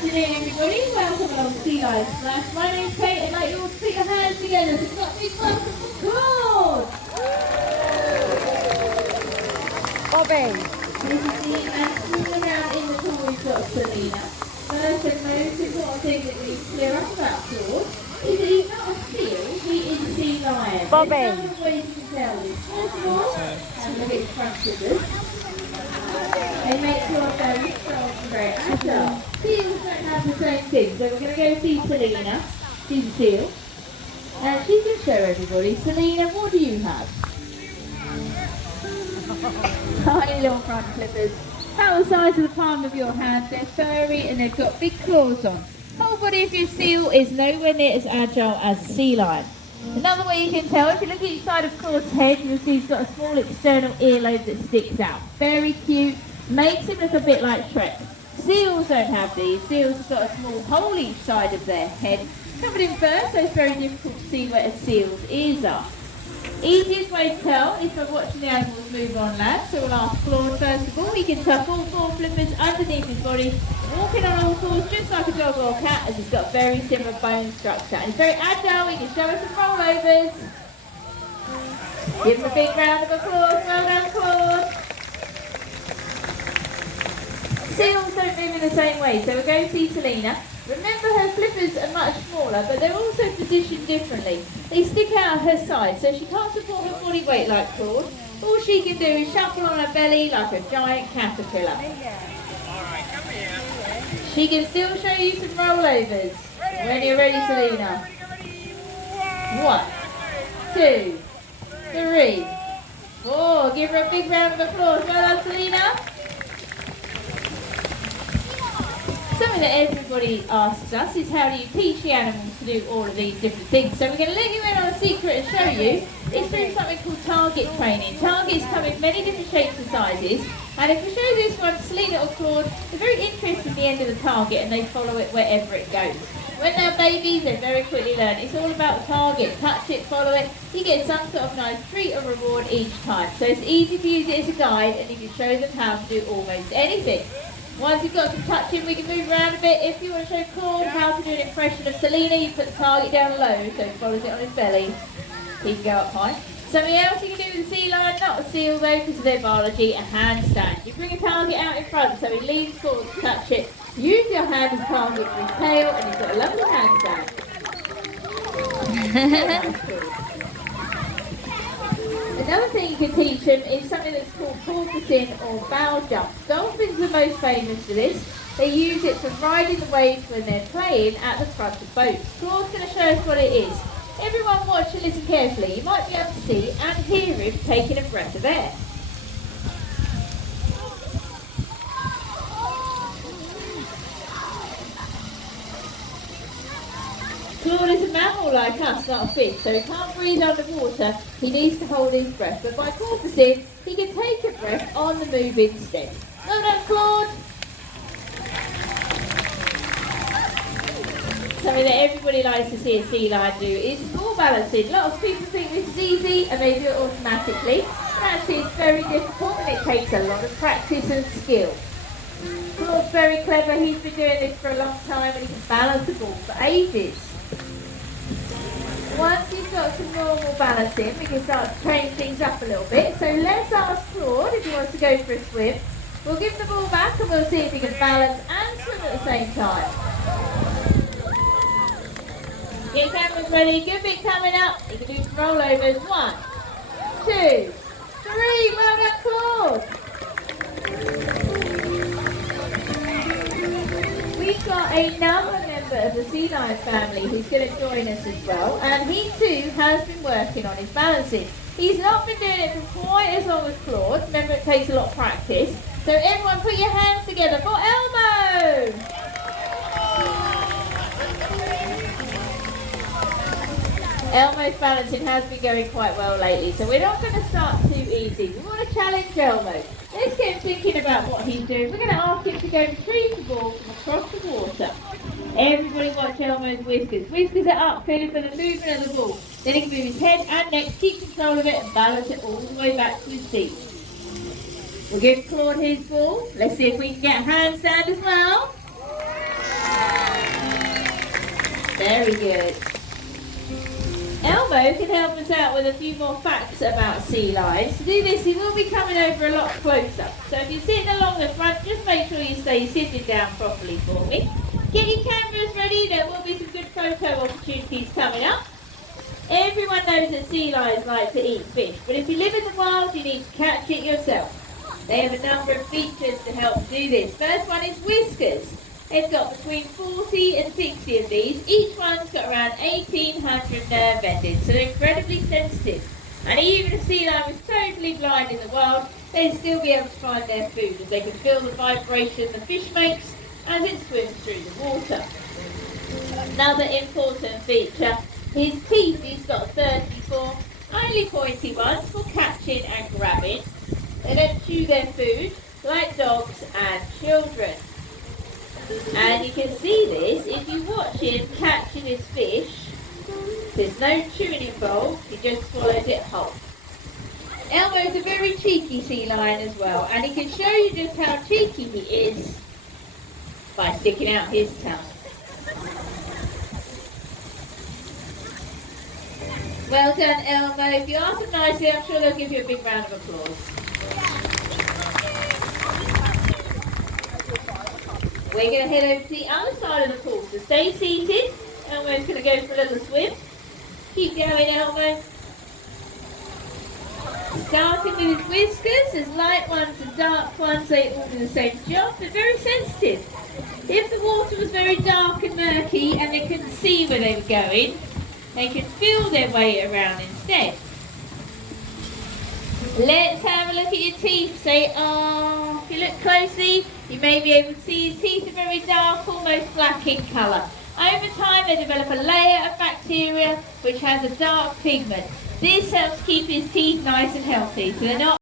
afternoon, everybody. Welcome along to Sea Life Splash. My name's Kate, and I'd like you all to put your hands together. So we've got a big welcome for Claude. Bobby. This is the all around in the pool we've got Selena. First and most important thing that we need to clear up about Claude is that he's not a seal, he is a sea lion. Bobby. There's a number of ways you can tell this. First of all, have a look at his front scissors. They make Claude very strong and very agile. Seals don't have the same thing, so we're going to go see Selena. She's a seal. And she's going to show everybody. Selena, what do you have? Tiny little front flippers. About the size of the palm of your hand. They're furry and they've got big claws on. Whole body of your seal is nowhere near as agile as a sea lion. Another way you can tell, if you look at each side of Claude's head, you'll see he's got a small external earlobe that sticks out. Very cute. Makes him look a bit like Shrek. Seals don't have these. Seals have got a small hole each side of their head. Covered in fur, so it's very difficult to see where a seal's ears are. Easiest way to tell is by watching the animals move on land. So we'll ask Claude first of all. He can tuck all four flippers underneath his body, walking on all fours just like a dog or a cat, as he's got very similar bone structure. And he's very agile. He can show us some rollovers. Give him a big round of applause. Well done, Claude. Seals don't move in the same way, so we'll go see Selena. Remember, her flippers are much smaller, but they're also positioned differently. They stick out at her side, so she can't support her body weight like Claude. All she can do is shuffle on her belly like a giant caterpillar. She can still show you some rollovers. When you're ready, Selena. 1, 2, 3, 4. Give her a big round of applause. Well done, Selena. Something that everybody asks us is how do you teach the animals to do all of these different things. So we're going to let you in on a secret and show you. It's through something called target training. Targets come in many different shapes and sizes. And if we show this one, Selena or Claude, they're very interested in the end of the target and they follow it wherever it goes. When they're babies, they very quickly learn. It's all about the target. Touch it, follow it. You get some sort of nice treat or reward each time. So it's easy to use it as a guide and you can show them how to do almost anything. Once you've got some touching, we can move around a bit. If you want to show Claude how to do an impression of Selena, you put the target down low so he follows it on his belly. He can go up high. Something else you can do with a sea lion, not a seal though, because of their biology, a handstand. You bring a target out in front so he leans forward to touch it. Use your hand as target for his tail and he's got a lovely handstand. Another thing you can teach them is something that's called porpoising or bow jumps. Dolphins are most famous for this. They use it for riding the waves when they're playing at the front of boats. Claude's going to show us what it is. Everyone watch and listen carefully. You might be able to see and hear him taking a breath of air. Claude is a mammal like us, not a fish, so he can't breathe underwater. He needs to hold his breath, but by porpoising, he can take a breath on the move instead. Well done, Claude. Something that everybody likes to see a sea lion do is ball balancing. Lots of people think this is easy and they do it automatically. But actually, it's very difficult and it takes a lot of practice and skill. Claude's very clever. He's been doing this for a long time and he can balance the ball for ages. Once you've got some normal balancing, we can start to train things up a little bit. So let's ask Claude if he wants to go for a swim. We'll give the ball back and we'll see if he can balance and swim at the same time. Get cameras ready, good bit coming up. You can do some rollovers. 1, 2, 3. Well done, Claude. We've got another member of the sea lion family who's going to join us as well, and he too has been working on his balancing. He's not been doing it for quite as long as Claude. Remember, it takes a lot of practice. So everyone put your hands together for Elmo! Elmo's balancing has been going quite well lately, so we're not going to start too easy. We want to challenge Elmo. Let's get him thinking about what he's doing. We're going to ask him to go retrieve the ball from across the water. Everybody watch Elmo's whiskers. Whiskers are up, feeling for the movement of the ball. Then he can move his head and neck, keep control of it and balance it all the way back to his feet. We'll give Claude his ball. Let's see if we can get a handstand as well. Very good. Elmo can help us out with a few more facts about sea lions. To do this, he will be coming over a lot closer. So if you're sitting along the front, just make sure you stay sitting down properly for me. Get your cameras ready, there will be some good photo opportunities coming up. Everyone knows that sea lions like to eat fish, but if you live in the wild, you need to catch it yourself. They have a number of features to help do this. First one is whiskers. They've got between 40 and 60 of these. Each one's got around 1,800 nerve endings, so they're incredibly sensitive. And even if sea lion was totally blind in the wild, they'd still be able to find their food, as they can feel the vibration the fish makes as it swims through the water. Another important feature, his teeth. He's got 34, only pointy ones for catching and grabbing. They don't chew their food like dogs and children. And you can see this if you watch him catching his fish. There's no chewing involved, he just swallows it whole. Elmo's a very cheeky sea lion as well, and he can show you just how cheeky he is by sticking out his tongue. Well done, Elmo. If you ask them nicely, I'm sure they'll give you a big round of applause. We're going to head over to the other side of the pool, so stay seated. Elmo's going to go for a little swim. Keep going, Elmo. Starting with his whiskers, there's light ones and dark ones, they all do the same job. They're very sensitive. If the water was very dark and murky and they couldn't see where they were going, they can feel their way around instead. Let's have a look at your teeth. Say, oh. If you look closely, you may be able to see his teeth are very dark, almost black in colour. Over time, they develop a layer of bacteria which has a dark pigment. This helps keep his teeth nice and healthy, so they're not